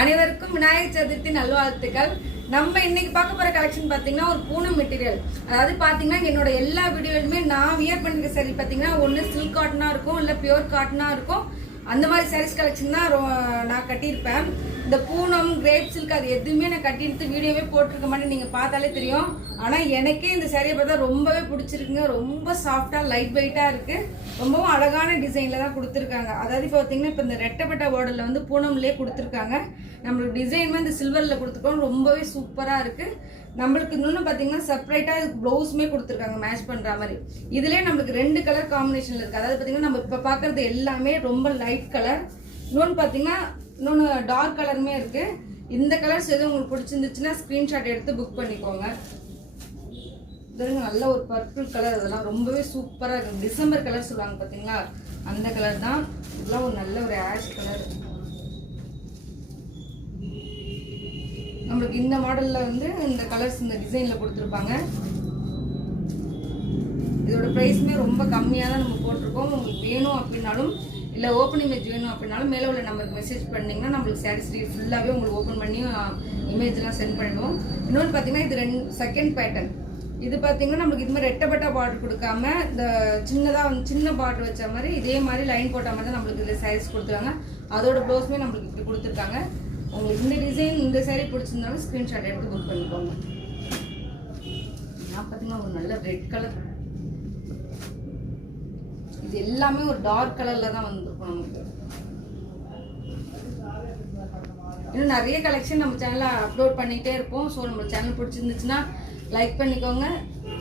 அனைவருக்கும் விநாயகர் சதுர்த்தி நல்வாழ்த்துக்கள். நம்ம இன்னைக்கு பார்க்க போற கலெக்ஷன் பாத்தீங்கன்னா ஒரு பூனம் மெட்டீரியல். அதாவது பாத்தீங்கன்னா என்னோட எல்லா வீடியோலுமே நான் வியர் பண்ணிருக்க சாரி பாத்தீங்கன்னா ஒன்னு சில்க் காட்டனா இருக்கும், இல்ல பியூர் காட்டனா இருக்கும். அந்த மாதிரி சாரீஸ் கலெக்ஷன் தான் நான் கட்டியிருப்பேன். இந்த பூனம் கிரேப் சில்க் அது எதுவுமே நான் கட்டிட்டு வீடியோவே போட்டிருக்க மாட்டேன், நீங்க பார்த்தாலே தெரியும். ஆனா எனக்கே இந்த சாரியை பார்த்தா ரொம்பவே பிடிச்சிருக்குங்க. ரொம்ப சாஃப்டா லைட் வெயிட்டா இருக்கு, ரொம்பவும் அழகான டிசைன்ல தான் கொடுத்துருக்காங்க. அதாவது இப்போ பார்த்தீங்கன்னா இப்போ இந்த ரெட்டப்பட்ட பார்டர்ல வந்து பூனம்லேயே கொடுத்துருக்காங்க. நம்மளுக்கு டிசைன் வந்து சில்வர்ல கொடுத்துருக்கோம், ரொம்பவே சூப்பரா இருக்கு. நம்மளுக்கு இன்னொன்று பார்த்தீங்கன்னா செப்பரேட்டாக இதுக்கு ப்ளவுஸுமே கொடுத்துருக்காங்க மேட்ச் பண்ணுற மாதிரி. இதுலேயே நம்மளுக்கு 2 கலர் காம்பினேஷனில் இருக்குது. அதாவது பார்த்தீங்கன்னா நம்ம இப்போ பார்க்குறது எல்லாமே ரொம்ப லைட் கலர், இன்னொன்று பார்த்தீங்கன்னா இன்னொன்று டார்க் கலருமே இருக்குது. இந்த கலர்ஸ் எதுவும் உங்களுக்கு பிடிச்சிருந்துச்சுன்னா ஸ்க்ரீன்ஷாட் எடுத்து புக் பண்ணிக்கோங்க. இதுங்க நல்ல ஒரு பர்பிள் கலர், அதெல்லாம் ரொம்பவே சூப்பராக இருக்குது. டிசம்பர் கலர் சொல்லுவாங்க பார்த்தீங்களா, அந்த கலர் தான். இதெல்லாம் ஒரு நல்ல ஒரு ஆஷ் கலர். நம்மளுக்கு இந்த மாடல்ல வந்து இந்த கலர்ஸ் இந்த டிசைன்ல கொடுத்துருப்பாங்க. இதோட பிரைஸ்மே ரொம்ப கம்மியாக தான் நம்ம போட்டிருக்கோம். உங்களுக்கு வேணும் அப்படின்னாலும் இல்லை ஓப்பன் இமேஜ் வேணும் அப்படின்னாலும் மேலே உள்ள நம்பருக்கு மெசேஜ் பண்ணிங்கன்னா நம்மளுக்கு சாரீஸ் ஃபுல்லாகவே உங்களுக்கு ஓப்பன் பண்ணி இமேஜ்லாம் சென்ட் பண்ணிடுவோம். இன்னொன்று பார்த்தீங்கன்னா இது செகண்ட் பேட்டர்ன். இது பார்த்தீங்கன்னா நம்மளுக்கு இது மாதிரி ரெட்டப்பட்டா பார்டர் கொடுக்காம இந்த சின்ன பார்டர் வச்ச மாதிரி இதே மாதிரி லைன் போட்ட மாதிரி தான் நம்மளுக்கு இதில் சாரீஸ் கொடுத்துருக்காங்க. அதோட ப்ளவுஸுமே நம்மளுக்கு இப்படி கொடுத்துருக்காங்க. உங்களுக்கு இந்த டிசைன் இந்த சாரீ பிடிச்சிருந்தாலும் ஸ்க்ரீன்ஷாட் எடுத்து புக் பண்ணிக்கோங்க. நான் பார்த்தீங்கன்னா ஒரு நல்ல ரெட் கலர், இது எல்லாமே ஒரு டார்க் கலர்ல தான் வந்துருக்கும். நமக்கு இன்னும் நிறைய கலெக்ஷன் நம்ம சேனல்ல அப்லோட் பண்ணிட்டே இருப்போம். ஸோ நம்ம சேனல் பிடிச்சிருந்துச்சுன்னா லைக் பண்ணிக்கோங்க,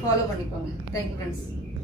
ஃபாலோ பண்ணிக்கோங்க. Thank you friends.